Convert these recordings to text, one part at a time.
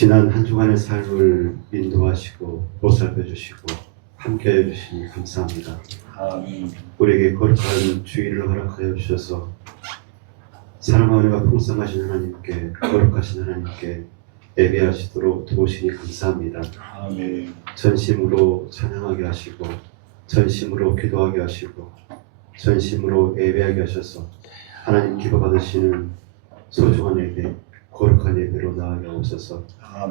지난 한 주간의 삶을 인도하시고 보살펴 주시고 함께해 주시니 감사합니다. 우리에게 거룩한 주일을 허락하여 주셔서 사랑과 은혜가 풍성하신 하나님께, 거룩하신 하나님께 예배하시도록 도우시니 감사합니다. 전심으로 찬양하게 하시고 전심으로 기도하게 하시고 전심으로 예배하게 하셔서 하나님 기뻐 받으시는 소중한 예배, 거룩한 예배로 나아가 오셔서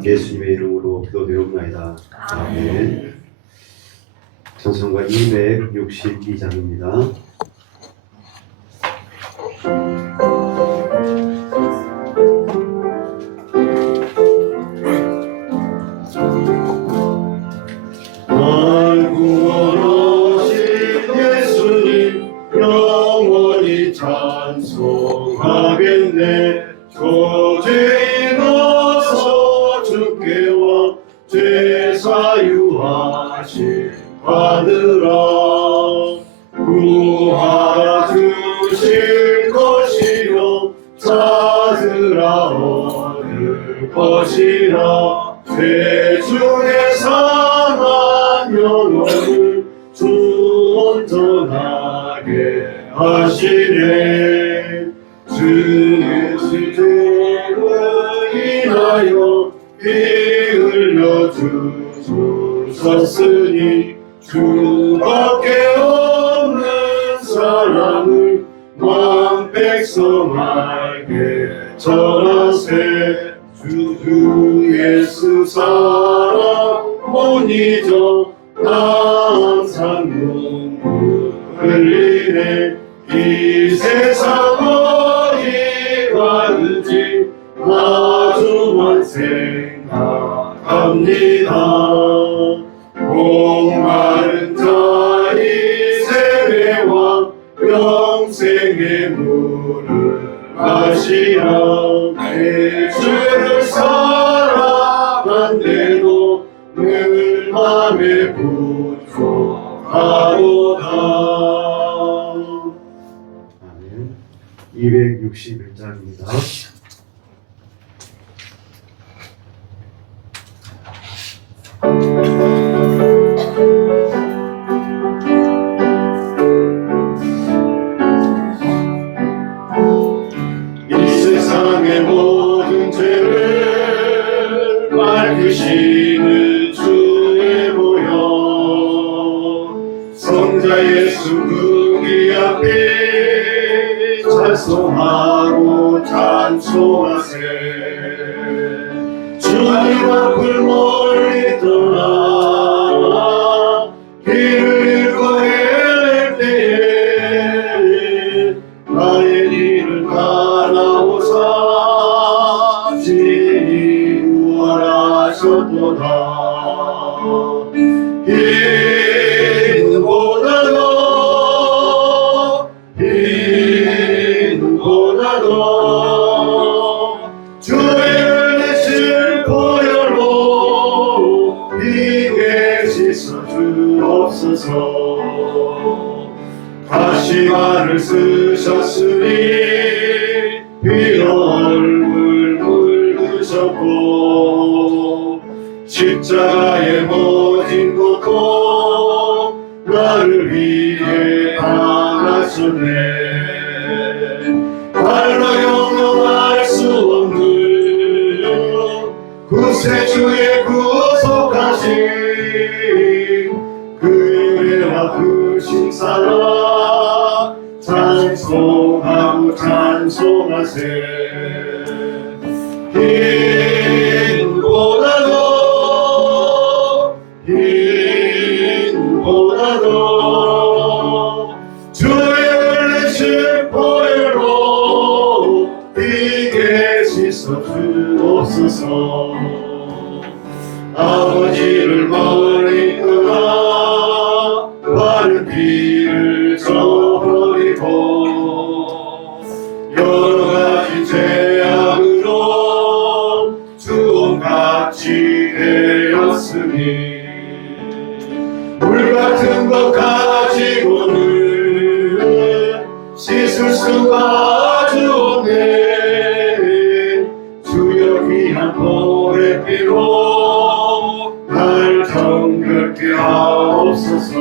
예수님의 이름으로 기도드리옵나이다. 아멘. 찬송가 262장입니다. 날 구원하신 예수님 영원히 찬송하겠네. 조죄인 어서 주께와 죄 사유하실 받으라. 구하라 주실 것이요 찾으라 얻을 것이라. 죄 중에 상한 영혼을 주 온전하게 하시네. 주 예수 죄를 인하여 피 흘려 주셨으니 주밖에 없는 사랑을 만 백성 알게 전하세. 주 예수 사랑 못 잊어 나 항상 눈물 흘리네. 이 세상 어디 가든지 마주만 생각합니다. 목마른 자의 세례와 영생의 물을 마시라. 내 주를 사랑한대도 늘 맘에 부족하도다. 아멘. 261장입니다. 세상의 모든 죄를 밝히시는 주의 모형 성자 예수 그 귀한 피 찬송하고 찬송하세. 주님 앞을 멀리 떠나 길을 잃고 헤맬 때에 나의 길을 따라오사 진이 구원하셨도다. 인보다도 주의 은혜 슬퍼여로 비게 씻어 주옵소서. 가시관을 쓰셨으니 피로 얼굴 물드셨고 십자가의 모진 고통 나를 위해 당하셨네. 말로 형용할 수 없는 구세주의 구속하심 그 은혜와 그 신사랑 찬송하고 찬송하세. 인보다도 주의 은혜 슬퍼여로 비게 씻어 주옵소서. 아버지를 멀리 떠나 바른 길을 저버리고 여러 가지 죄악으로 주홍같이 되었으니 물 같은 것 가지고는 씻을 수가 아주 없네. 주여 귀한 보배 주의 피로 날 정결케 하옵소서.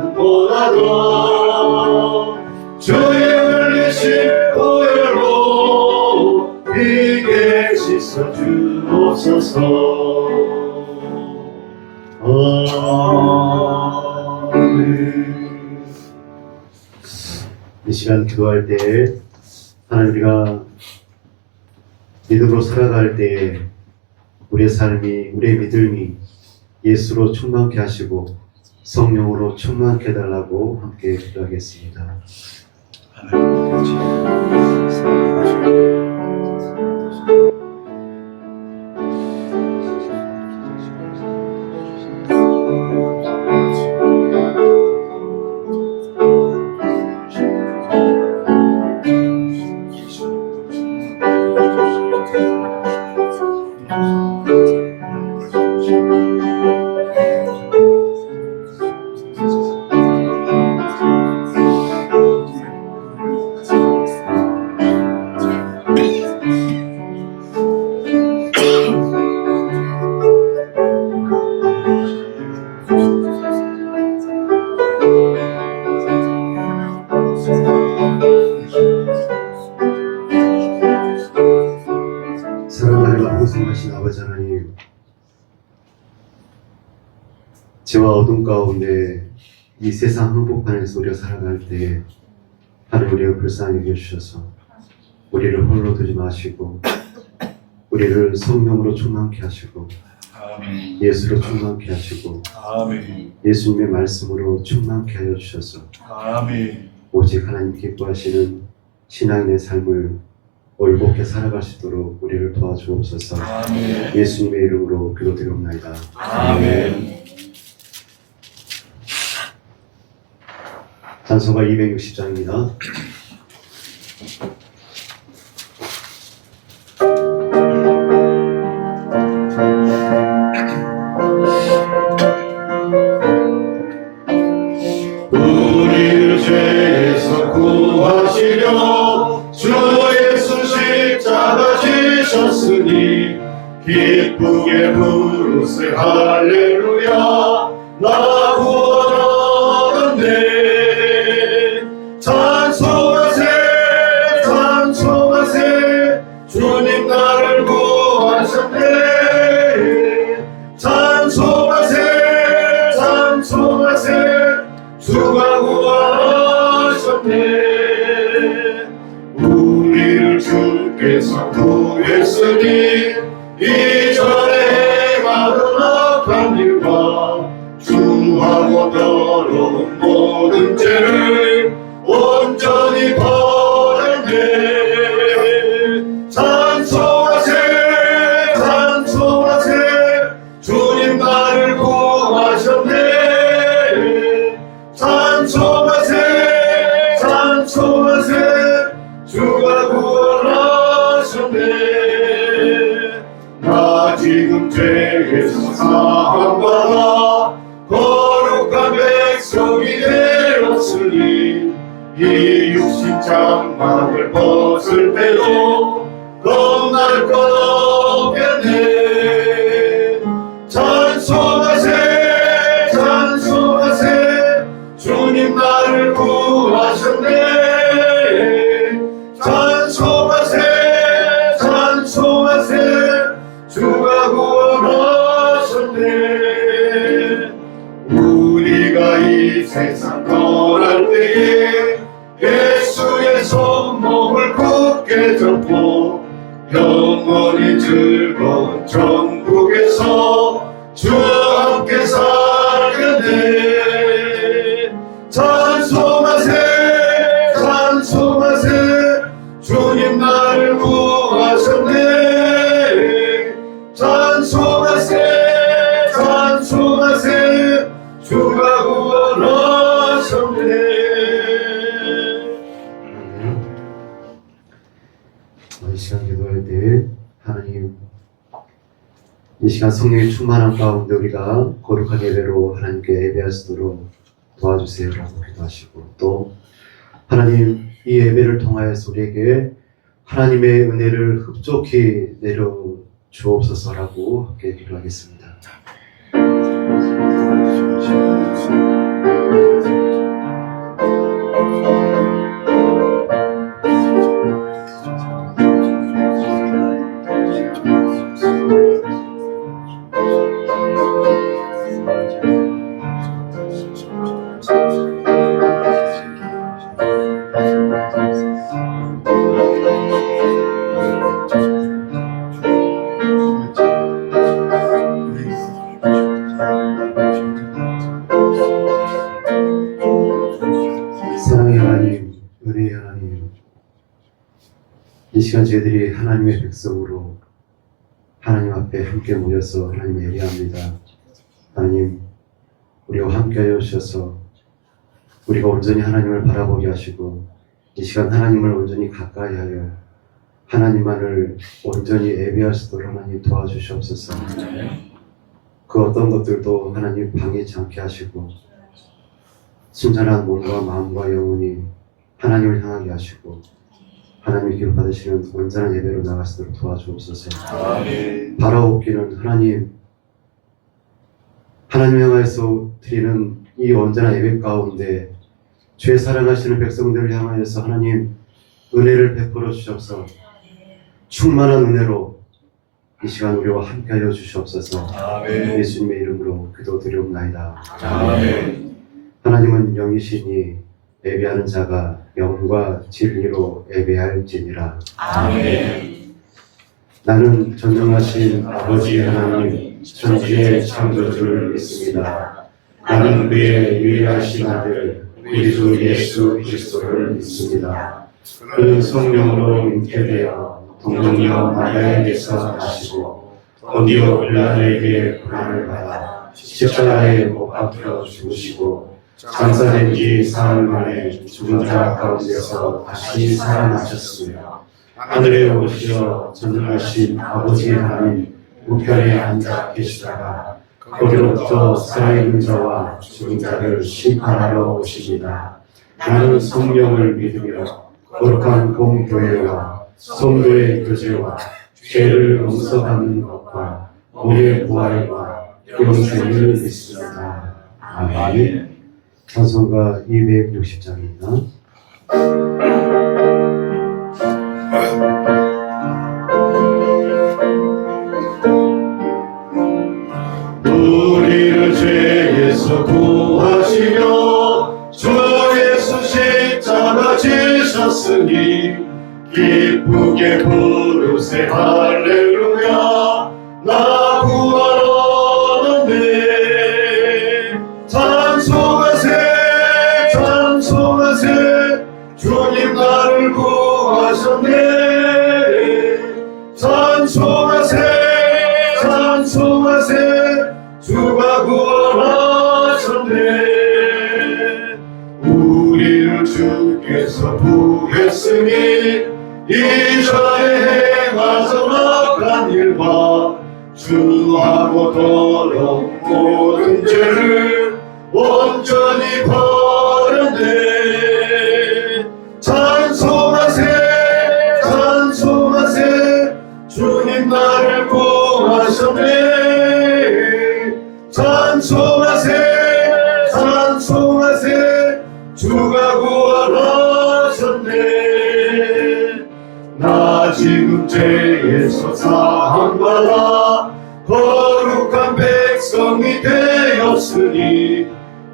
힘보다도 주의 흘리신 보혈로 비게 씻어 주옵소서. 아멘. 이 시간 기도할 때에 하나님, 우리가 믿음으로 살아갈 때에 우리의 삶이, 우리의 믿음이 예수로 충만케 하시고 성령으로 충만케 해달라고 함께 기도하겠습니다. 사랑하는 아버지 아버지 하나님, 죄와 어둠 가운데 이 세상 한복판에서 우리가 살아갈 때 하나님, 우리를 불쌍히 여겨주셔서 우리를 홀로 두지 마시고 우리를 성령으로 충만케 하시고 아멘. 예수로 충만케 하시고 아멘. 예수님의 말씀으로 충만케 하여 주셔서 아멘. 오직 하나님 기뻐하시는 신앙인의 삶을 올곧게 살아갈 수 있도록 우리를 도와주옵소서. 아멘. 예수님의 이름으로 기도드리옵나이다. 아멘. 찬송가 260장입니다. 우리를 죄에서 구하시려 주 예수 십자가 지셨으니 기쁘게 부르세 할렐루야. 나 구원 얻었네. 찬송하세 찬송하세 주님 나를 구하셨네. 찬송하세 찬송하세 주가 구하셨네. 우리를 주께서 구했으니 이전에 행하던 악한 일과 주하고 더러운 모든 죄를 온전히 버렸네. 찬송하세 찬송하세 주님 나를 구하셨네. 찬송하세 찬송하세 주가 구원하셨네. 나 지금 죄에서 사함받아 거룩한 백성이 되었으니 이 육신 장막을 벗을 때도 겁날 것 없겠네. 찬송하세 찬송하세 주님 나를 구하셨네. 찬송하세 찬송하세 주가 구원하셨네. 우리가 이 세상 떠날 때에 예수의 손목을 굳게 잡고 영원히 즐거운 천국에서 주와 함께 살겠네. 찬송하세 찬송하세 주님 나를 구하셨네. 찬송하세 찬송하세 주가 구원하셨네. 이 시간 기도할 때 하나님, 이 시간 성령의 충만한 가운데 우리가 거룩한 예배로 하나님께 예배할 수 있도록 도와주세요라고 기도하시고, 또 하나님, 이 예배를 통하여서 우리에게 하나님의 은혜를 흡족히 내려 주옵소서라고 함께 기도하겠습니다. 사랑의 하나님, 은혜의 하나님, 이 시간 저희들이 하나님의 백성으로 하나님 앞에 함께 모여서 하나님 예배합니다. 하나님, 우리와 함께하여 주셔서 우리가 온전히 하나님을 바라보게 하시고 이 시간 하나님을 온전히 가까이 하여 하나님만을 온전히 예배할 수 있도록 하나님 도와주시옵소서. 그 어떤 것들도 하나님 방해치 않게 하시고 순전한 몸과 마음과 영혼이 하나님을 향하게 하시고 하나님의 기록 받으시는 온전한 예배로 나갈 수 있도록 도와주옵소서. 바라옵기는 하나님을 향하여서 드리는 이 온전한 예배 가운데 죄 사랑하시는 백성들을 향하여서 하나님 은혜를 베풀어 주셔서 충만한 은혜로 이 시간 우리와 함께하여 주시옵소서. 예수님의 이름으로 기도드리옵나이다. 하나님은 영이시니 예배하는 자가 영과 진리로 예배할지니라. 나는 전능하신 아버지 하나님 천지의 창조주를 믿습니다. 나는 그의 유일하신 아들 우리 주 예수 그리스도를 믿습니다. 그는 성령으로 잉태되어 동정녀 마리아에게서 나시고 본디오 빌라도에게 고난을 받아 십자가에 못 박혀 죽으시고 장사된 지 사흘 만에 죽은 자 가운데서 다시 살아나셨으며 하늘에 오시어 전능하신 아버지 하나님 우편에 앉아 계시다가 거기로부터 살아있는 자와 죽은 자를 심판하러 오십니다. 나는 성령을 믿으며 거룩한 공교회와 성도의 교제와 죄를 용서받는 것과 우리의 부활과 영생을 믿습니다. 아멘. 찬송가 260장입니다. 우리를 죄에서 구하시며 주 예수 십자가 지셨으니 기쁘게 부르세 할렐루야. 나 구하러 왔네. 찬송하세 찬송하세 주님 나를 구하셨네. 찬송하세 찬송하세 주가 구원하셨네. 우리를 주께서 구했으니 이전에 행하던 악한 일과 주하고 더러운 모든 죄를 온전히 버렸네. 찬송하세 찬송하세 주님 나를 구하셨네. 찬송하세 찬송하세 주가 구원하셨네. 나 지금 죄에서 사함받아 거룩한 백성이 되었으니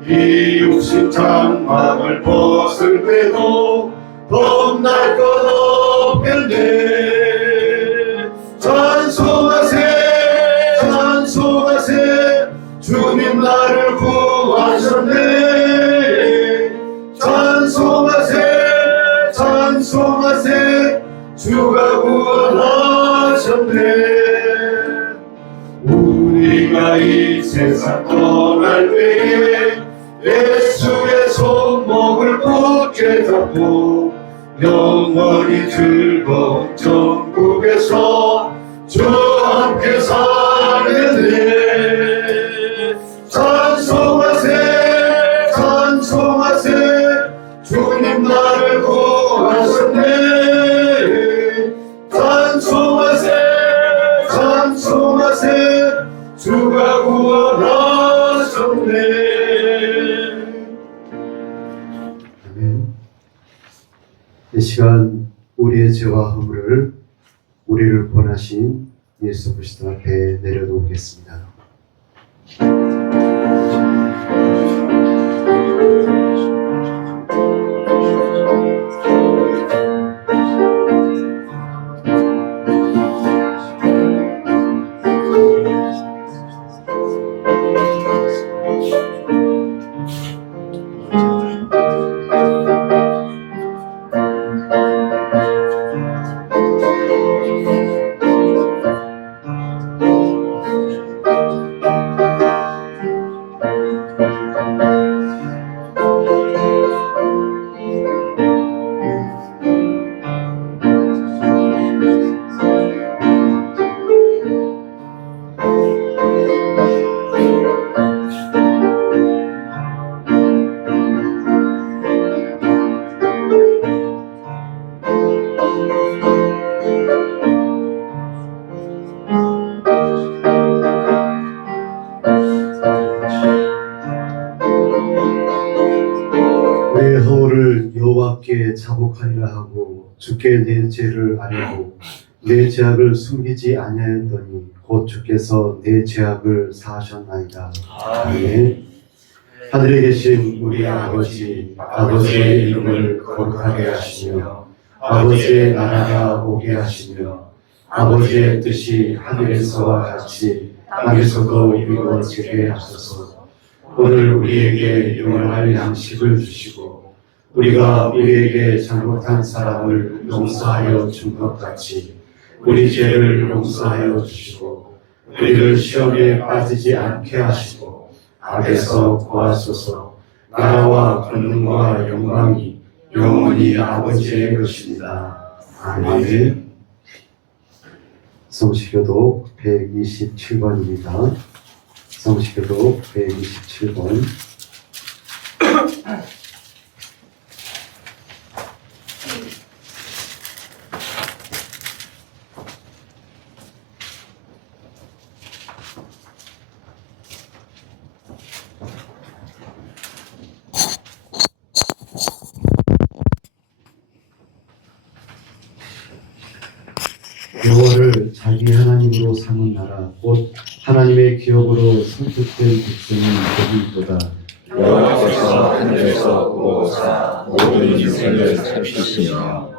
이 육신 장막을 벗을 때도 겁날 것 없겠네. 찬송하세 찬송하세 주님 나를 구하셨네. 찬송하세 찬송하세 주가 구원하셨네. 우리가 이 세상 떠날 때에 예수의 손목을 굳게 잡고 영원히 즐거운 천국에서 주 함께 살겠네. 찬송하세 찬송하세 주님 나를 이 시간 우리의 죄와 허물을 우리를 권하신 예수 그리스도 앞에 내려놓겠습니다. 우리의 허물을 여호와께 자복하리라 하고 주께 내 죄를 아뢰고 내 죄악을 숨기지 아니하였더니 곧 주께서 내 죄악을 사하셨나이다. 아멘. 하늘에 계신 우리 아버지의 이름을 거룩하게 하시며 아버지의 나라가 오게 하시며 아버지의 뜻이 하늘에서와 같이 땅에서도 이루어지게 하소서. 오늘 우리에게 영원할 양식을 주시고 우리가 우리에게 잘못한 사람을 용서하여 준 것 같이 우리 죄를 용서하여 주시고 우리를 시험에 빠지지 않게 하시고 악에서 구하소서. 나라와 권능과 영광이 영원히 아버지의 것입니다. 아멘. 성시교도 127번입니다. 성시교도 127번. 여호와를 자기 하나님으로 삼은 나라 곧 하나님의 기업으로 선택된 백성은 복이 있도다. 여호와께서 하늘에서 구하사 모든 인생을 살피시며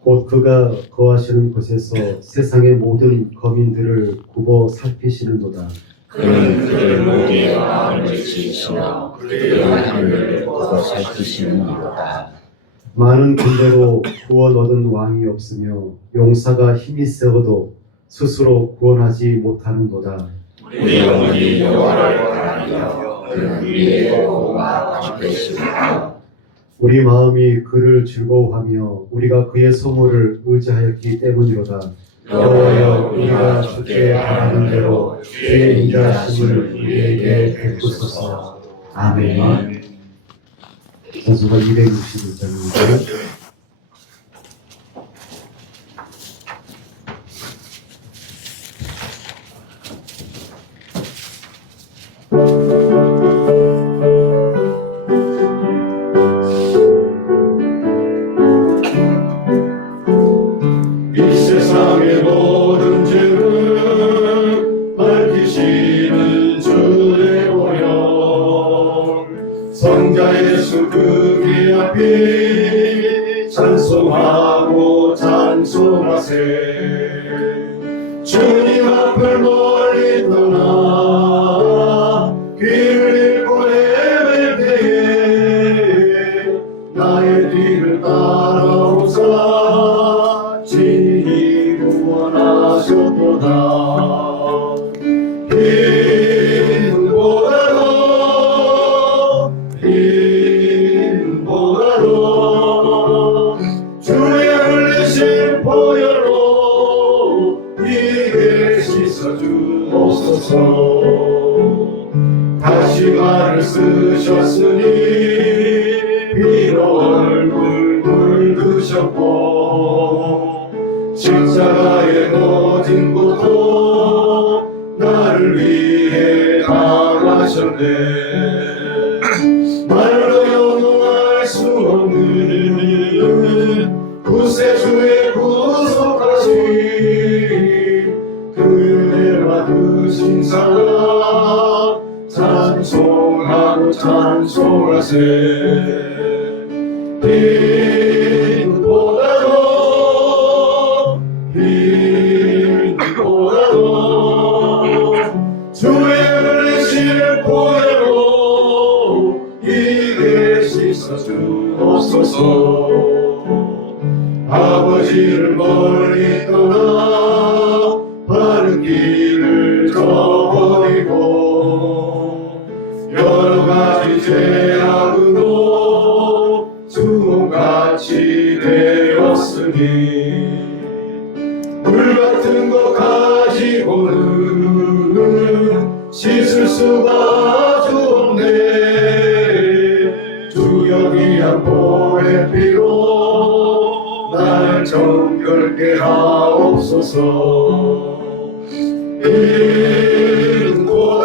곧 그가 거하시는 곳에서 세상의 모든 거민들을 굽어 살피시는도다. 그는 그들 모두의 마음을 지으시며 그들의 하늘을 굽어 살피시는이로다. 많은 군대로 구원 얻은 왕이 없으며 용사가 힘이 세어도 스스로 구원하지 못하는도다. 우리 영혼이 여호와를 바라며 그는 우리의 여호와 주께시니라. 우리 마음이 그를 즐거워하며 우리가 그의 소물을 의지하였기 때문이로다. 여호와여 우리가 주께 바라는 대로 주의 인자하심을 우리에게 베푸소서. 아멘. 선수가 261장입니다. 이 세상의 모든 죄를 밝히시는 주의 보혈 성자 예수 그의 앞에 찬송하고 찬송하세. 주님 앞을 멀리 떠나 길을 잃고 헤맬 때에 나의 뒤를 따라오사 진히 구원하셨도다. 흰보다도 주의 흘리신 보혈로 이게 씻어주옵소서. 다시 말을 쓰셨으니 피로 얼굴 물드셨고 십자가의 모진 고통 나를 위해 당하셨네. 말로 형용할 수 없는 흰보다도 주의 흘리실 보혈로 이게 씻어 주옵소서. 아버지를 멀리 떠나 바른 길을 저버리고 여러 가지 죄악으로 주홍같이 되었으니 물 같은 거 가지고는 씻을 수가 없네. 주여 귀한 보의 피로 날 정결케 하옵소서.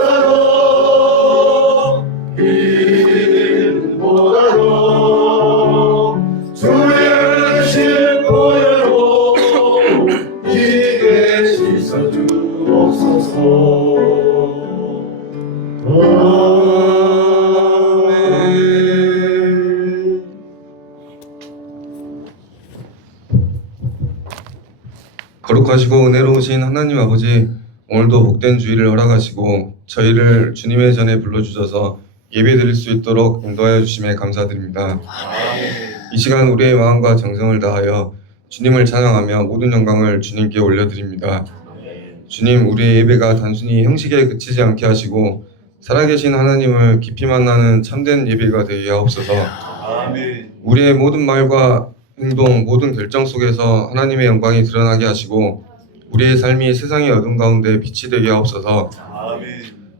흰보다도 주의 흘리신 보혈로 이게 씻어 주옵소서. 아멘. 거룩하시고 은혜로우신 하나님 아버지, 오늘도 복된 주일을 허락하시고 저희를 주님의 전에 불러주셔서 예배드릴 수 있도록 인도하여 주심에 감사드립니다. 이 시간 우리의 마음과 정성을 다하여 주님을 찬양하며 모든 영광을 주님께 올려드립니다. 주님, 우리의 예배가 단순히 형식에 그치지 않게 하시고 살아계신 하나님을 깊이 만나는 참된 예배가 되게 하옵소서. 우리의 모든 말과 행동, 모든 결정 속에서 하나님의 영광이 드러나게 하시고 우리의 삶이 세상의 어둠 가운데 빛이 되게 하옵소서.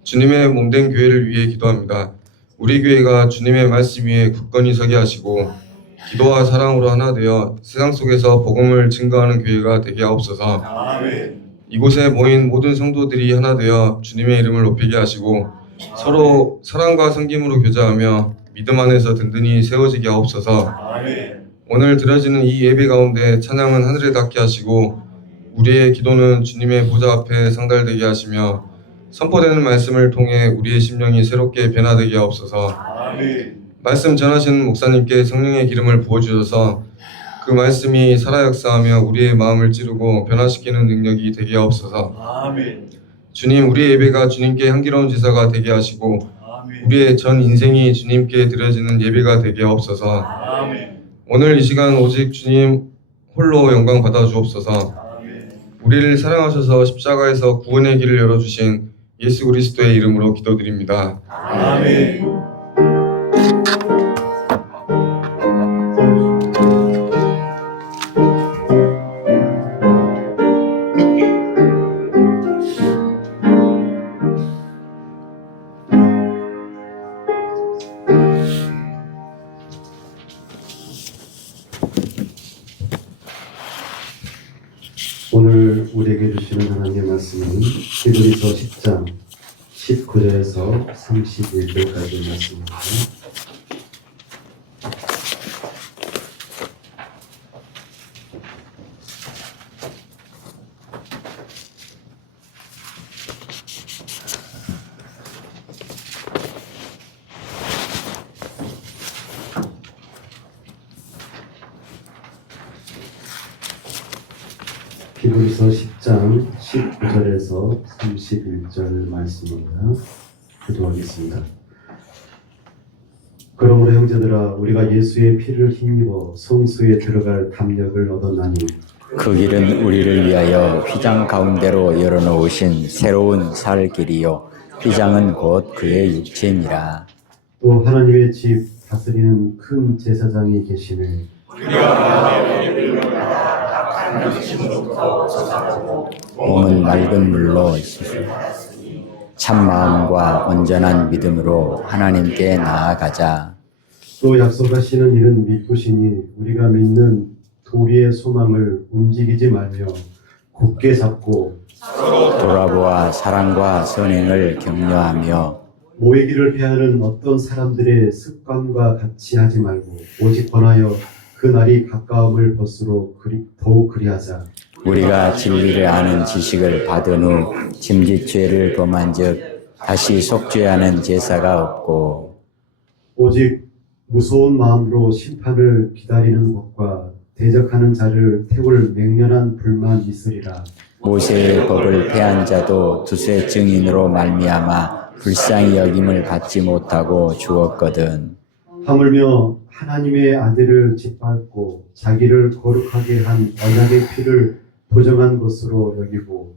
주님의 몸된 교회를 위해 기도합니다. 우리 교회가 주님의 말씀 위에 굳건히 서게 하시고 기도와 사랑으로 하나 되어 세상 속에서 복음을 증거하는 교회가 되게 하옵소서. 이곳에 모인 모든 성도들이 하나 되어 주님의 이름을 높이게 하시고 서로 사랑과 섬김으로 교제하며 믿음 안에서 든든히 세워지게 하옵소서. 오늘 드려지는 이 예배 가운데 찬양은 하늘에 닿게 하시고 우리의 기도는 주님의 보좌 앞에 상달되게 하시며 선포되는 말씀을 통해 우리의 심령이 새롭게 변화되게 하옵소서. 말씀 전하시는 목사님께 성령의 기름을 부어주셔서 그 말씀이 살아 역사하며 우리의 마음을 찌르고 변화시키는 능력이 되게 하옵소서. 주님, 우리의 예배가 주님께 향기로운 제사가 되게 하시고 우리의 전 인생이 주님께 드려지는 예배가 되게 하옵소서. 오늘 이 시간 오직 주님 홀로 영광 받아 주옵소서. 우리를 사랑하셔서 십자가에서 구원의 길을 열어주신 예수 그리스도의 이름으로 기도드립니다. 아멘. 오늘 우리에게 주시는 하나님의 말씀은 히브리서 10장 19절에서 31절까지의 말씀입니다. 히브리서 10장 19절에서 31절 말씀입니다. 기도하겠습니다. 그러므로 형제들아, 우리가 예수의 피를 힘입어 성수에 들어갈 담력을 얻었나니 그 길은 우리를 위하여 휘장 가운데로 열어놓으신 새로운 살 길이요 휘장은 곧 그의 육체니라. 또 하나님의 집 다스리는 큰 제사장이 계시네 몸은 맑은 물로 씻으 참 마음과 온전한 믿음으로 하나님께 나아가자. 또 약속하시는 일은 믿으시니 우리가 믿는 도리의 소망을 움직이지 말며 굳게 잡고 돌아보아 사랑과 선행을 격려하며 모이기를 피하는 어떤 사람들의 습관과 같이 하지 말고 오직 권하여 그 날이 가까움을 벗수록 더욱 그리하자. 우리가 진리를 아는 지식을 받은 후 짐짓죄를 범한 즉 다시 속죄하는 제사가 없고 오직 무서운 마음으로 심판을 기다리는 것과 대적하는 자를 태울 맹렬한 불만 있으리라. 모세의 법을 폐한 자도 두세 증인으로 말미암아 불쌍히 여김을 받지 못하고 죽었거든. 하물며 하나님의 아들을 짓밟고 자기를 거룩하게 한 언약의 피를 부정한 것으로 여기고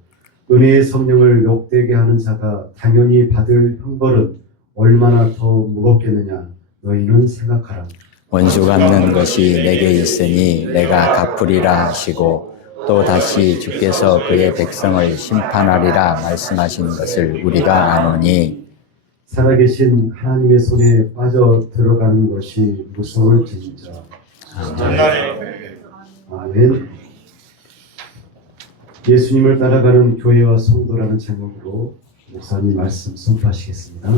은혜의 성령을 욕되게 하는 자가 당연히 받을 형벌은 얼마나 더 무겁겠느냐 너희는 생각하라. 원수 갚는 것이 내게 있으니 내가 갚으리라 하시고 또 다시 주께서 그의 백성을 심판하리라 말씀하신 것을 우리가 아노니 살아계신 하나님의 손에 빠져 들어가는 것이 무서울지니라. 아멘. 예수님을 따라가는 교회와 성도라는 제목으로 목사님 말씀 선포하시겠습니다.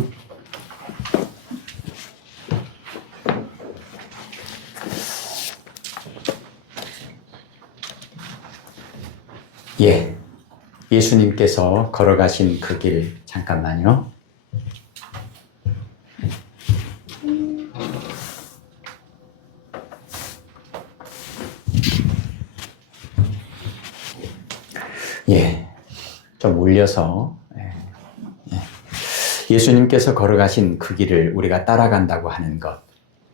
예, 예수님께서 걸어가신 그 길 잠깐만요. 예, 좀 올려서 예수님께서 걸어가신 그 길을 우리가 따라간다고 하는 것,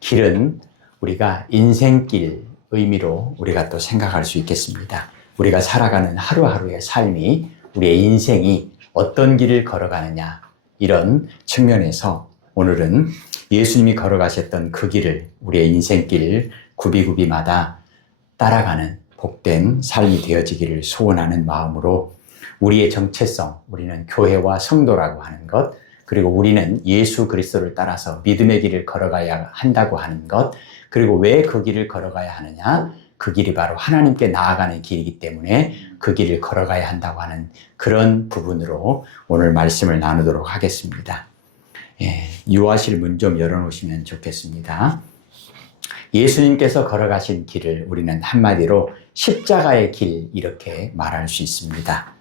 길은 우리가 인생길 의미로 우리가 또 생각할 수 있겠습니다. 우리가 살아가는 하루하루의 삶이, 우리의 인생이 어떤 길을 걸어가느냐, 이런 측면에서 오늘은 예수님이 걸어가셨던 그 길을, 우리의 인생길 구비구비마다 따라가는 복된 삶이 되어지기를 소원하는 마음으로 우리의 정체성, 우리는 교회와 성도라고 하는 것, 그리고 우리는 예수 그리스도를 따라서 믿음의 길을 걸어가야 한다고 하는 것, 그리고 왜 그 길을 걸어가야 하느냐, 그 길이 바로 하나님께 나아가는 길이기 때문에 그 길을 걸어가야 한다고 하는 그런 부분으로 오늘 말씀을 나누도록 하겠습니다. 유아실 문 좀 열어놓으시면 좋겠습니다. 예수님께서 걸어가신 길을 우리는 한마디로 십자가의 길, 이렇게 말할 수 있습니다.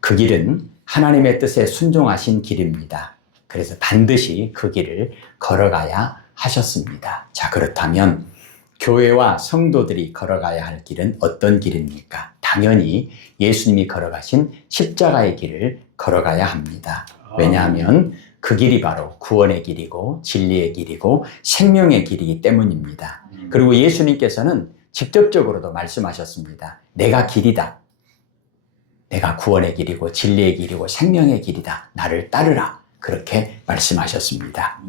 그 길은 하나님의 뜻에 순종하신 길입니다. 그래서 반드시 그 길을 걸어가야 하셨습니다. 자, 그렇다면 교회와 성도들이 걸어가야 할 길은 어떤 길입니까? 당연히 예수님이 걸어가신 십자가의 길을 걸어가야 합니다. 왜냐하면 그 길이 바로 구원의 길이고 진리의 길이고 생명의 길이기 때문입니다. 그리고 예수님께서는 직접적으로도 말씀하셨습니다. 내가 길이다. 내가 구원의 길이고 진리의 길이고 생명의 길이다. 나를 따르라. 그렇게 말씀하셨습니다.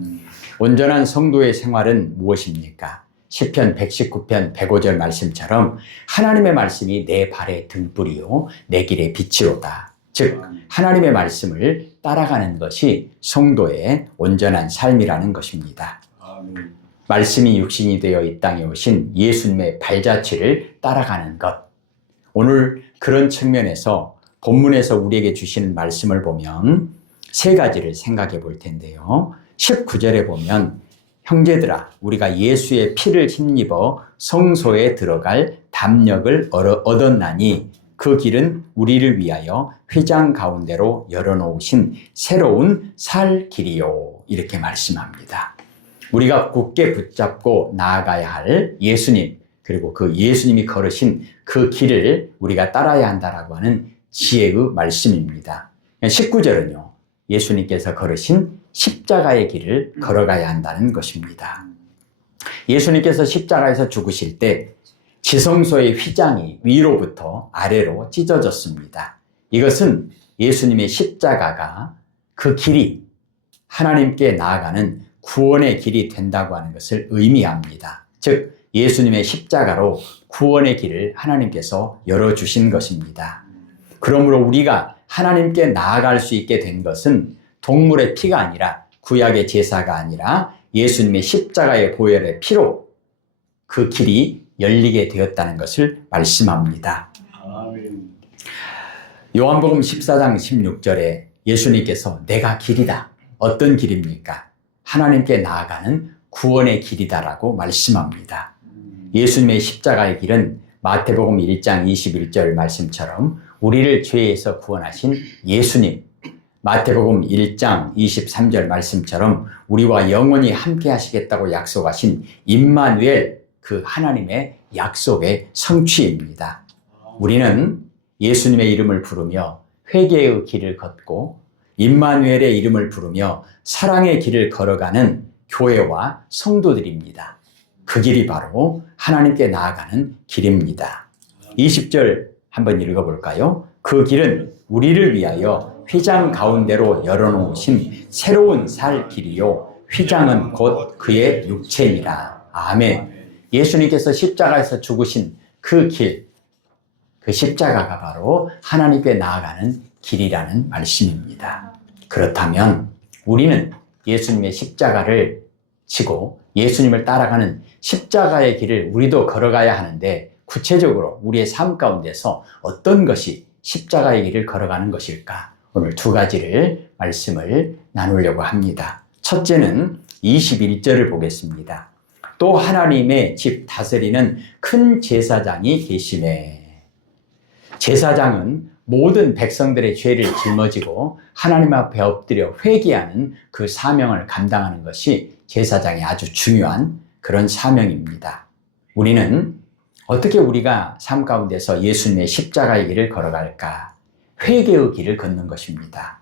온전한 성도의 생활은 무엇입니까? 시편 119편 105절 말씀처럼 하나님의 말씀이 내 발의 등불이요 내 길의 빛이로다. 즉 하나님의 말씀을 따라가는 것이 성도의 온전한 삶이라는 것입니다. 말씀이 육신이 되어 이 땅에 오신 예수님의 발자취를 따라가는 것. 오늘 그런 측면에서 본문에서 우리에게 주시는 말씀을 보면 세 가지를 생각해 볼 텐데요. 19절에 보면 형제들아 우리가 예수의 피를 힘입어 성소에 들어갈 담력을 얻었나니 그 길은 우리를 위하여 휘장 가운데로 열어놓으신 새로운 살 길이요. 이렇게 말씀합니다. 우리가 굳게 붙잡고 나아가야 할 예수님, 그리고 그 예수님이 걸으신 그 길을 우리가 따라야 한다라고 하는 지혜의 말씀입니다. 19절은요. 예수님께서 걸으신 십자가의 길을 걸어가야 한다는 것입니다. 예수님께서 십자가에서 죽으실 때 지성소의 휘장이 위로부터 아래로 찢어졌습니다. 이것은 예수님의 십자가가 그 길이 하나님께 나아가는 구원의 길이 된다고 하는 것을 의미합니다. 즉 예수님의 십자가로 구원의 길을 하나님께서 열어주신 것입니다. 그러므로 우리가 하나님께 나아갈 수 있게 된 것은 동물의 피가 아니라 구약의 제사가 아니라 예수님의 십자가의 보혈의 피로 그 길이 열리게 되었다는 것을 말씀합니다. 요한복음 14장 16절에 예수님께서 내가 길이다. 어떤 길입니까? 하나님께 나아가는 구원의 길이다라고 말씀합니다. 예수님의 십자가의 길은 마태복음 1장 21절 말씀처럼 우리를 죄에서 구원하신 예수님, 마태복음 1장 23절 말씀처럼 우리와 영원히 함께 하시겠다고 약속하신 임마누엘, 그 하나님의 약속의 성취입니다. 우리는 예수님의 이름을 부르며 회개의 길을 걷고 임마누엘의 이름을 부르며 사랑의 길을 걸어가는 교회와 성도들입니다. 그 길이 바로 하나님께 나아가는 길입니다. 20절 한번 읽어볼까요? 그 길은 우리를 위하여 휘장 가운데로 열어놓으신 새로운 살 길이요, 휘장은 곧 그의 육체니라. 아멘. 예수님께서 십자가에서 죽으신 그 길, 그 십자가가 바로 하나님께 나아가는 길이라는 말씀입니다. 그렇다면 우리는 예수님의 십자가를 지고 예수님을 따라가는 십자가의 길을 우리도 걸어가야 하는데, 구체적으로 우리의 삶 가운데서 어떤 것이 십자가의 길을 걸어가는 것일까? 오늘 두 가지를 말씀을 나누려고 합니다. 첫째는 21절을 보겠습니다. 또 하나님의 집 다스리는 큰 제사장이 계시매. 제사장은 모든 백성들의 죄를 짊어지고 하나님 앞에 엎드려 회개하는 그 사명을 감당하는 것이 제사장의 아주 중요한 그런 사명입니다. 우리는 어떻게 우리가 삶 가운데서 예수님의 십자가의 길을 걸어갈까? 회개의 길을 걷는 것입니다.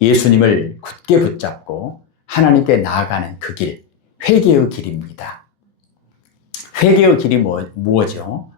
예수님을 굳게 붙잡고 하나님께 나아가는 그 길, 회개의 길입니다. 회개의 길이 무엇이죠?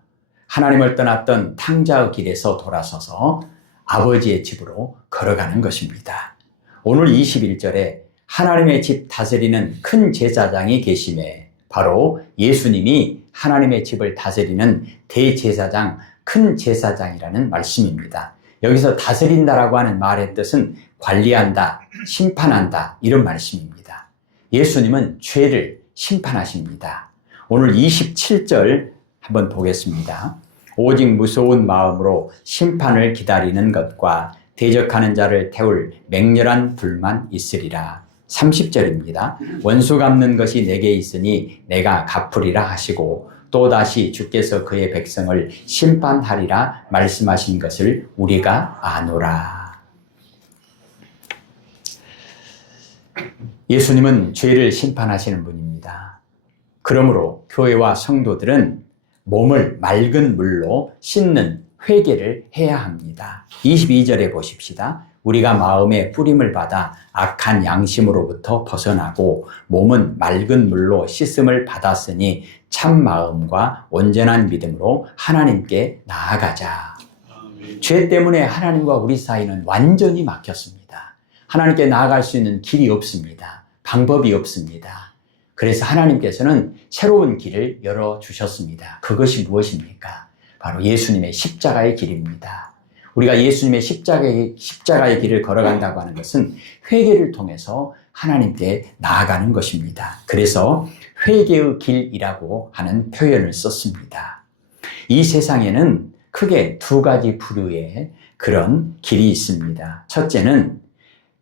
하나님을 떠났던 탕자의 길에서 돌아서서 아버지의 집으로 걸어가는 것입니다. 오늘 21절에 하나님의 집 다스리는 큰 제사장이 계시매, 바로 예수님이 하나님의 집을 다스리는 대제사장, 큰 제사장이라는 말씀입니다. 여기서 다스린다라고 하는 말의 뜻은 관리한다, 심판한다, 이런 말씀입니다. 예수님은 죄를 심판하십니다. 오늘 27절 한번 보겠습니다. 오직 무서운 마음으로 심판을 기다리는 것과 대적하는 자를 태울 맹렬한 불만 있으리라. 30절입니다. 원수 갚는 것이 내게 있으니 내가 갚으리라 하시고 또다시 주께서 그의 백성을 심판하리라 말씀하신 것을 우리가 아노라. 예수님은 죄를 심판하시는 분입니다. 그러므로 교회와 성도들은 몸을 맑은 물로 씻는 회개를 해야 합니다. 22절에 보십시다. 우리가 마음의 뿌림을 받아 악한 양심으로부터 벗어나고 몸은 맑은 물로 씻음을 받았으니 참 마음과 온전한 믿음으로 하나님께 나아가자. 죄 때문에 하나님과 우리 사이는 완전히 막혔습니다. 하나님께 나아갈 수 있는 길이 없습니다. 방법이 없습니다. 그래서 하나님께서는 새로운 길을 열어주셨습니다. 그것이 무엇입니까? 바로 예수님의 십자가의 길입니다. 우리가 예수님의 십자가의 길을 걸어간다고 하는 것은 회개를 통해서 하나님께 나아가는 것입니다. 그래서 회개의 길이라고 하는 표현을 썼습니다. 이 세상에는 크게 두 가지 부류의 그런 길이 있습니다. 첫째는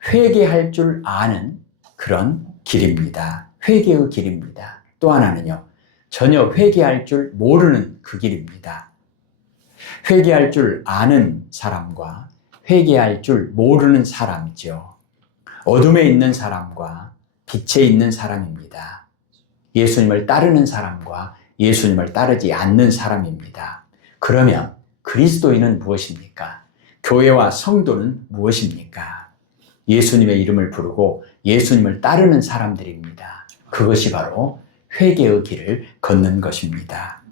회개할 줄 아는 그런 길입니다. 회개의 길입니다. 또 하나는요, 전혀 회개할 줄 모르는 그 길입니다. 회개할 줄 아는 사람과 회개할 줄 모르는 사람이죠. 어둠에 있는 사람과 빛에 있는 사람입니다. 예수님을 따르는 사람과 예수님을 따르지 않는 사람입니다. 그러면 그리스도인은 무엇입니까? 교회와 성도는 무엇입니까? 예수님의 이름을 부르고 예수님을 따르는 사람들입니다. 그것이 바로 회개의 길을 걷는 것입니다.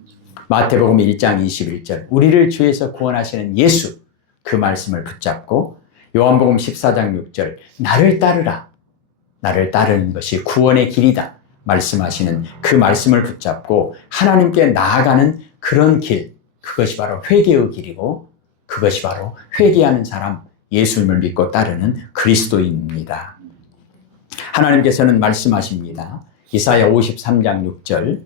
마태복음 1장 21절, 우리를 죄에서 구원하시는 예수, 그 말씀을 붙잡고 요한복음 14장 6절, 나를 따르라, 나를 따르는 것이 구원의 길이다 말씀하시는 그 말씀을 붙잡고 하나님께 나아가는 그런 길, 그것이 바로 회개의 길이고 그것이 바로 회개하는 사람, 예수님을 믿고 따르는 그리스도인입니다. 하나님께서는 말씀하십니다. 이사야 53장 6절,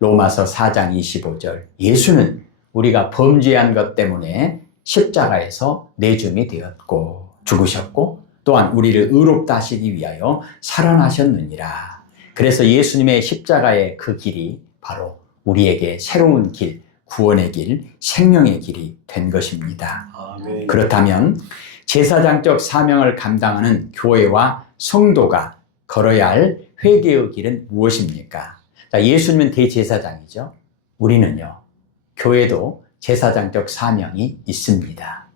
로마서 4장 25절, 예수는 우리가 범죄한 것 때문에 십자가에서 내줌이 되었고 죽으셨고 또한 우리를 의롭다 하시기 위하여 살아나셨느니라. 그래서 예수님의 십자가의 그 길이 바로 우리에게 새로운 길, 구원의 길, 생명의 길이 된 것입니다. 아멘. 그렇다면 제사장적 사명을 감당하는 교회와 성도가 걸어야 할 회개의 길은 무엇입니까? 자, 예수님은 대제사장이죠. 우리는요, 교회도 제사장적 사명이 있습니다.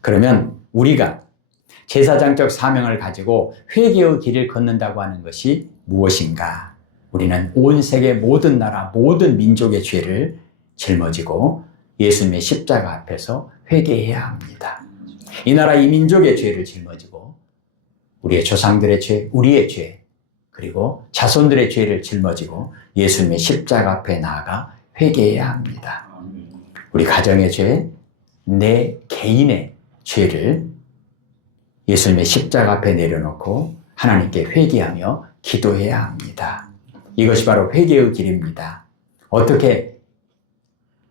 그러면 우리가 제사장적 사명을 가지고 회개의 길을 걷는다고 하는 것이 무엇인가? 우리는 온 세계 모든 나라, 모든 민족의 죄를 짊어지고 예수님의 십자가 앞에서 회개해야 합니다. 이 나라, 이 민족의 죄를 짊어지고 우리의 조상들의 죄, 우리의 죄, 그리고 자손들의 죄를 짊어지고 예수님의 십자가 앞에 나아가 회개해야 합니다. 우리 가정의 죄, 내 개인의 죄를 예수님의 십자가 앞에 내려놓고 하나님께 회개하며 기도해야 합니다. 이것이 바로 회개의 길입니다. 어떻게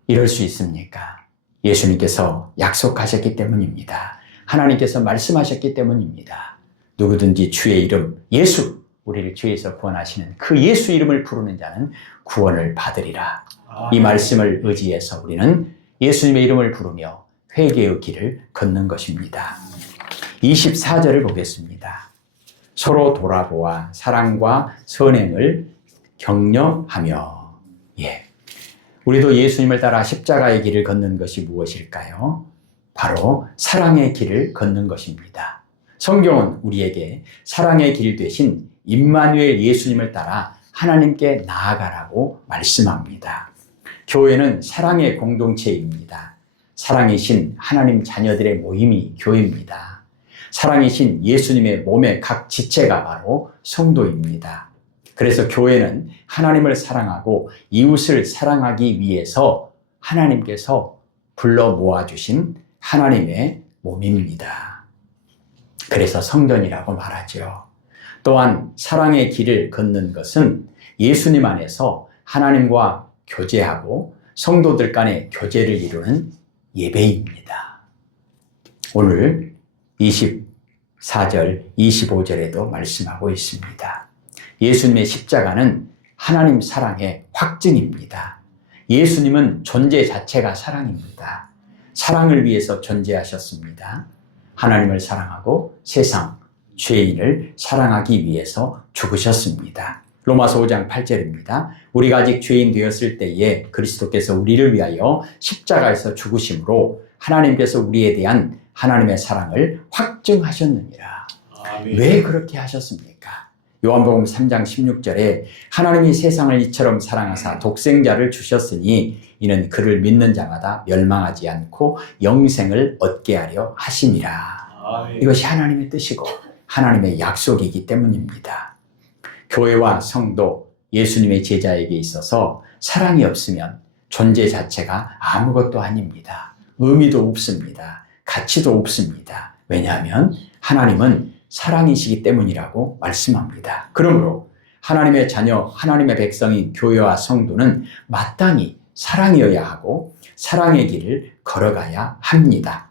이럴 수 있습니까? 예수님께서 약속하셨기 때문입니다. 하나님께서 말씀하셨기 때문입니다. 누구든지 주의 이름, 예수, 우리를 죄에서 구원하시는 그 예수 이름을 부르는 자는 구원을 받으리라. 이 말씀을 의지해서 우리는 예수님의 이름을 부르며 회개의 길을 걷는 것입니다. 24절을 보겠습니다. 서로 돌아보아 사랑과 선행을 격려하며. 우리도 예수님을 따라 십자가의 길을 걷는 것이 무엇일까요? 바로 사랑의 길을 걷는 것입니다. 성경은 우리에게 사랑의 길 되신 임마누엘 예수님을 따라 하나님께 나아가라고 말씀합니다. 교회는 사랑의 공동체입니다. 사랑이신 하나님 자녀들의 모임이 교회입니다. 사랑이신 예수님의 몸의 각 지체가 바로 성도입니다. 그래서 교회는 하나님을 사랑하고 이웃을 사랑하기 위해서 하나님께서 불러 모아주신 하나님의 몸입니다. 그래서 성전이라고 말하죠. 또한 사랑의 길을 걷는 것은 예수님 안에서 하나님과 교제하고 성도들 간의 교제를 이루는 예배입니다. 오늘 24절, 25절에도 말씀하고 있습니다. 예수님의 십자가는 하나님 사랑의 확증입니다. 예수님은 존재 자체가 사랑입니다. 사랑을 위해서 존재하셨습니다. 하나님을 사랑하고 세상, 죄인을 사랑하기 위해서 죽으셨습니다. 로마서 5장 8절입니다. 우리가 아직 죄인 되었을 때에 그리스도께서 우리를 위하여 십자가에서 죽으심으로 하나님께서 우리에 대한 하나님의 사랑을 확증하셨느니라. 아멘. 왜 그렇게 하셨습니까? 요한복음 3장 16절에 하나님이 세상을 이처럼 사랑하사 독생자를 주셨으니 이는 그를 믿는 자마다 멸망하지 않고 영생을 얻게 하려 하심이라. 아멘. 이것이 하나님의 뜻이고 하나님의 약속이기 때문입니다. 교회와 성도, 예수님의 제자에게 있어서 사랑이 없으면 존재 자체가 아무것도 아닙니다. 의미도 없습니다. 가치도 없습니다. 왜냐하면 하나님은 사랑이시기 때문이라고 말씀합니다. 그러므로 하나님의 자녀, 하나님의 백성인 교회와 성도는 마땅히 사랑이어야 하고 사랑의 길을 걸어가야 합니다.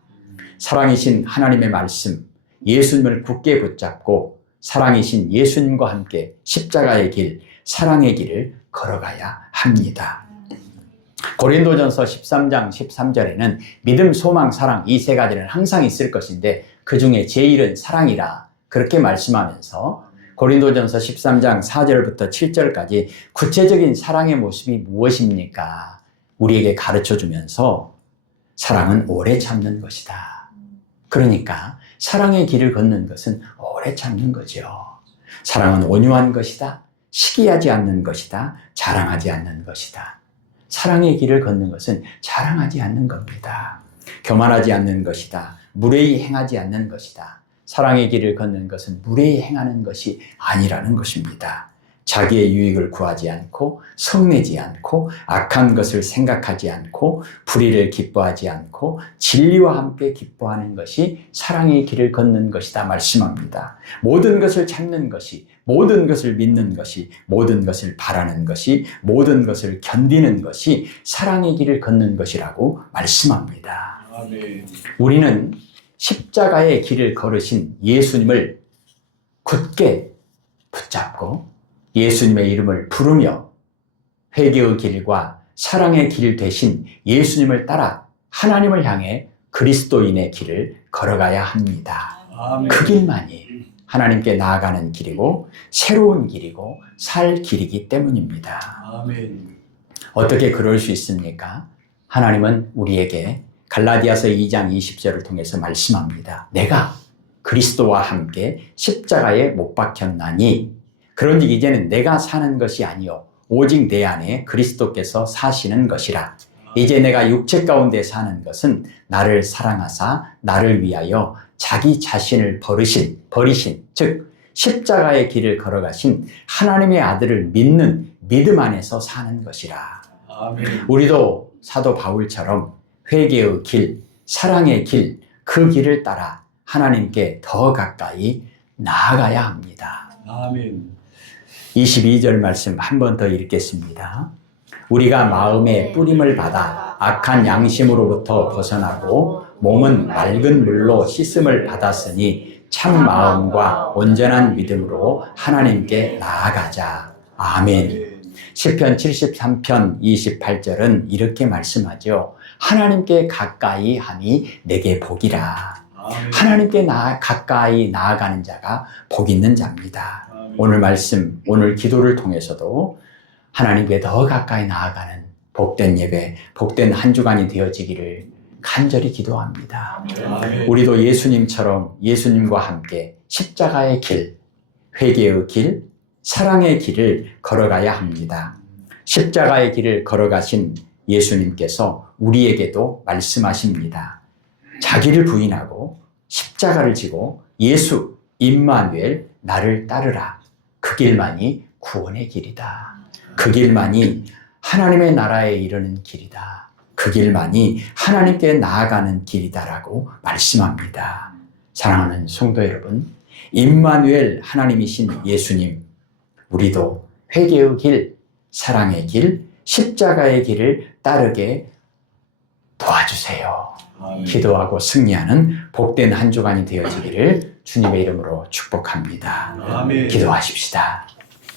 사랑이신 하나님의 말씀, 예수님을 굳게 붙잡고 사랑이신 예수님과 함께 십자가의 길, 사랑의 길을 걸어가야 합니다. 고린도전서 13장 13절에는 믿음, 소망, 사랑 이 세 가지는 항상 있을 것인데 그 중에 제일은 사랑이라 그렇게 말씀하면서 고린도전서 13장 4절부터 7절까지 구체적인 사랑의 모습이 무엇입니까? 우리에게 가르쳐주면서 사랑은 오래 참는 것이다. 그러니까 사랑의 길을 걷는 것은 오래 참는 거죠. 사랑은 온유한 것이다. 시기하지 않는 것이다. 자랑하지 않는 것이다. 사랑의 길을 걷는 것은 자랑하지 않는 겁니다. 교만하지 않는 것이다. 무례히 행하지 않는 것이다. 사랑의 길을 걷는 것은 무례히 행하는 것이 아니라는 것입니다. 자기의 유익을 구하지 않고 성내지 않고 악한 것을 생각하지 않고 불의를 기뻐하지 않고 진리와 함께 기뻐하는 것이 사랑의 길을 걷는 것이다 말씀합니다. 모든 것을 참는 것이, 모든 것을 믿는 것이, 모든 것을 바라는 것이, 모든 것을 견디는 것이 사랑의 길을 걷는 것이라고 말씀합니다. 아멘. 우리는 십자가의 길을 걸으신 예수님을 굳게 붙잡고 예수님의 이름을 부르며 회개의 길과 사랑의 길 되신 예수님을 따라 하나님을 향해 그리스도인의 길을 걸어가야 합니다. 아멘. 그 길만이 하나님께 나아가는 길이고 새로운 길이고 살 길이기 때문입니다. 아멘. 어떻게 그럴 수 있습니까? 하나님은 우리에게 갈라디아서 2장 20절을 통해서 말씀합니다. 내가 그리스도와 함께 십자가에 못 박혔나니, 그러니 이제는 내가 사는 것이 아니요 오직 내 안에 그리스도께서 사시는 것이라. 이제 내가 육체 가운데 사는 것은 나를 사랑하사 나를 위하여 자기 자신을 버리신 즉 십자가의 길을 걸어가신 하나님의 아들을 믿는 믿음 안에서 사는 것이라. 아멘. 우리도 사도 바울처럼 회개의 길, 사랑의 길, 그 길을 따라 하나님께 더 가까이 나아가야 합니다. 아멘. 22절 말씀 한 번 더 읽겠습니다. 우리가 마음의 뿌림을 받아 악한 양심으로부터 벗어나고 몸은 맑은 물로 씻음을 받았으니 참 마음과 온전한 믿음으로 하나님께 나아가자. 아멘. 시편 73편 28절은 이렇게 말씀하죠. 하나님께 가까이 함이 내게 복이라. 아멘. 하나님께 가까이 나아가는 자가 복 있는 자입니다. 아멘. 오늘 말씀, 오늘 기도를 통해서도 하나님께 더 가까이 나아가는 복된 예배, 복된 한 주간이 되어지기를 간절히 기도합니다. 아멘. 우리도 예수님처럼 예수님과 함께 십자가의 길, 회개의 길, 사랑의 길을 걸어가야 합니다. 십자가의 길을 걸어가신 예수님께서 우리에게도 말씀하십니다. 자기를 부인하고 십자가를 지고 예수, 임마누엘, 나를 따르라. 그 길만이 구원의 길이다. 그 길만이 하나님의 나라에 이르는 길이다. 그 길만이 하나님께 나아가는 길이다라고 말씀합니다. 사랑하는 성도 여러분, 임마누엘 하나님이신 예수님, 우리도 회개의 길, 사랑의 길, 십자가의 길을 따르게 도와주세요. 아멘. 기도하고 승리하는 복된 한 주간이 되어지기를 주님의 이름으로 축복합니다. 아멘. 기도하십시다.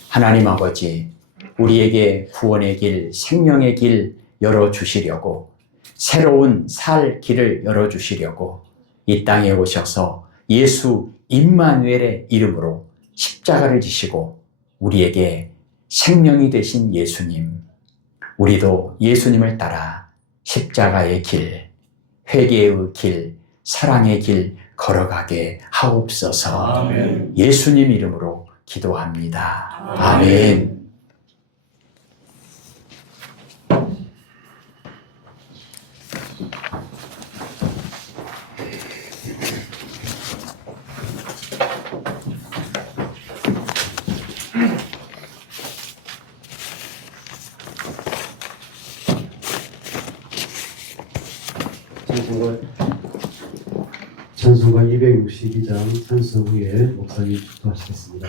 하나님 아버지, 우리에게 구원의 길, 생명의 길 열어주시려고, 새로운 살 길을 열어주시려고 이 땅에 오셔서 예수 임마누엘의 이름으로 십자가를 지시고 우리에게 생명이 되신 예수님, 우리도 예수님을 따라 십자가의 길, 회개의 길, 사랑의 길 걸어가게 하옵소서. 아멘. 예수님 이름으로 기도합니다. 아멘. 찬송가 262장 찬송 후에 목사님 축도하시겠습니다.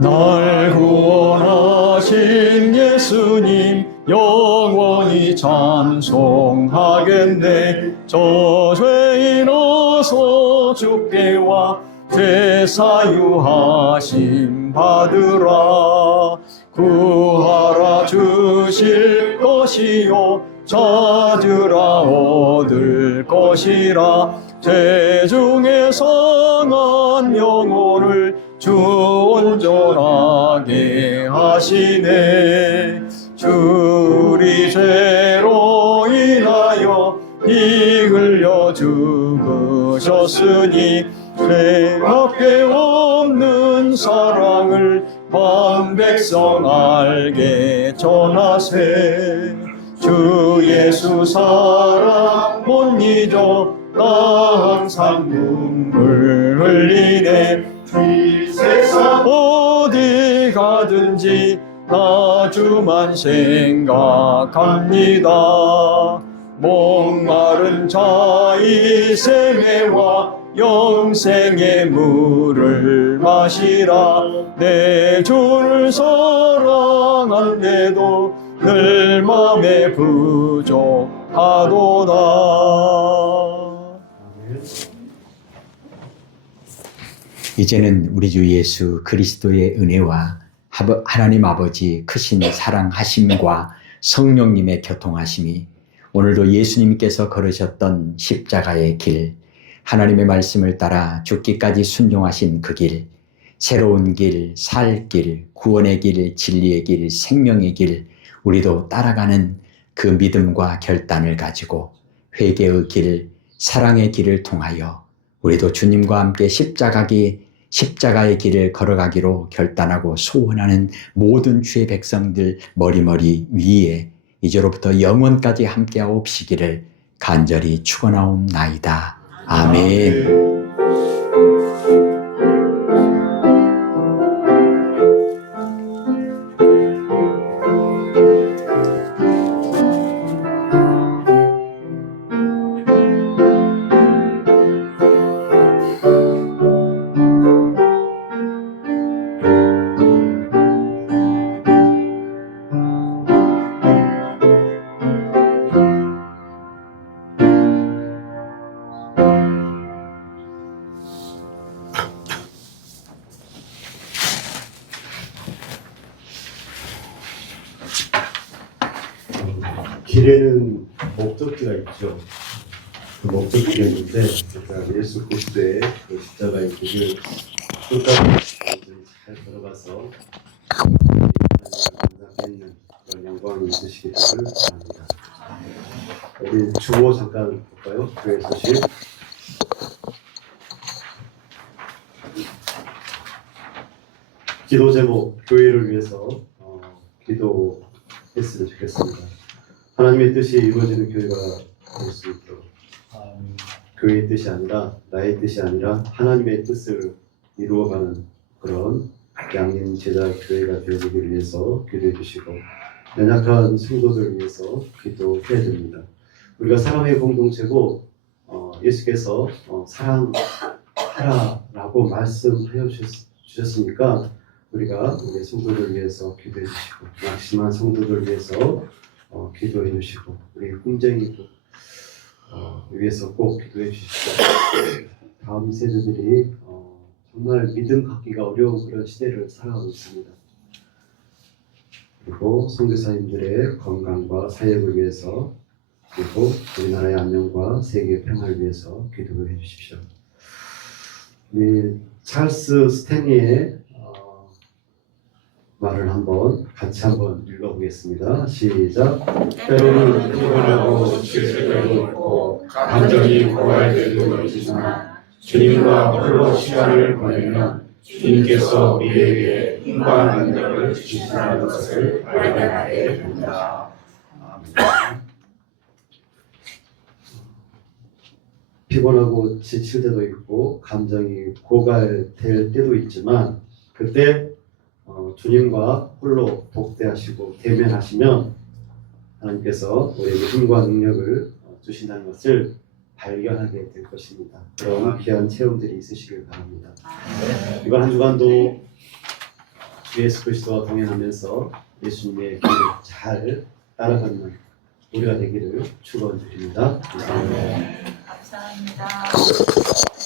날 구원하신 예수님 영원히 찬송하겠네. 저 죄인 어서 주께 와 죄 사유하심 받으라. 구하라 주실 것이요 찾으라 얻을 것이라. 죄 중에 성한 영혼을 주 온전하게 하시네. 주리 죄로 인하여 피 흘려 죽으셨으니 죄 앞에 없는 사랑을 만 백성 알게 전하세. 주 예수 사랑 못 잊어 나 항상 눈물 흘리네. 이 세상 어디 가든지 나 주만 생각합니다. 목마른 자의 생애와 영생의 물을 마시라. 내 주를 사랑한데도 늘 맘에 부족하도다. 이제는 우리 주 예수 그리스도의 은혜와 하나님 아버지 크신 사랑하심과 성령님의 교통하심이 오늘도 예수님께서 걸으셨던 십자가의 길, 하나님의 말씀을 따라 죽기까지 순종하신 그 길, 새로운 길, 살 길, 구원의 길, 진리의 길, 생명의 길, 우리도 따라가는 그 믿음과 결단을 가지고 회개의 길, 사랑의 길을 통하여 우리도 주님과 함께 십자가의 길을 걸어가기로 결단하고 소원하는 모든 주의 백성들 머리머리 위에 이제로부터 영원까지 함께하옵시기를 간절히 축원하옵나이다. 아멘. 길에는 목적지가 있죠. 그 목적지가 있는데 그러니까 예수 그리스도의 그 십자가의 길을 끝까지 잘 걸어가서 감당하는 그런 영광이 있으시기를 바랍니다. 우리 주보 잠깐 볼까요? 교회 소식. 기도 제목 교회를 위해서 기도했으면 좋겠습니다. 하나님의 뜻이 이루어지는 교회가 될 수 있도록 교회의 뜻이 아니라 나의 뜻이 아니라 하나님의 뜻을 이루어가는 그런 양림 제자 교회가 되어지기 위해서 기도해 주시고 연약한 성도들을 위해서 기도해야 됩니다. 우리가 사랑의 공동체고 예수께서 사랑하라라고 말씀하여 주셨으니까 우리가 우리 성도들을 위해서 기도해 주시고 낙심한 성도들을 위해서 기도해 주시고 우리 꿈쟁이도 위해서 꼭 기도해 주시고 다음 세대들이 정말 믿음 갖기가 어려운 그런 시대를 살아가고 있습니다. 그리고 선교사님들의 건강과 사역을 위해서 그리고 우리나라의 안녕과 세계의 평화를 위해서 기도해 주십시오. 우리 찰스 스탠리의 말을 같이 한번 읽어보겠습니다. 시작. 때로는 피곤하고 칠 때도 있고 감정이 고갈될 때도 있지만 주님과 홀로 시간을 보내면 주님께서 우리에게 힘과 능력을 주시는 것을 발견하게 됩니다. 피곤하고 지칠 때도 있고 감정이 고갈될 때도 있지만 그때 주님과 홀로 독대하시고 대면하시면 하나님께서 우리에게 힘과 능력을 주신다는 것을 발견하게 될 것입니다. 그런 귀한 체험들이 있으시길 바랍니다. 이번 한 주간도 주 예수 그리스도와 동행하면서 예수님의 길을 잘 따라가는 우리가 되기를 축원드립니다. 감사합니다. 감사합니다.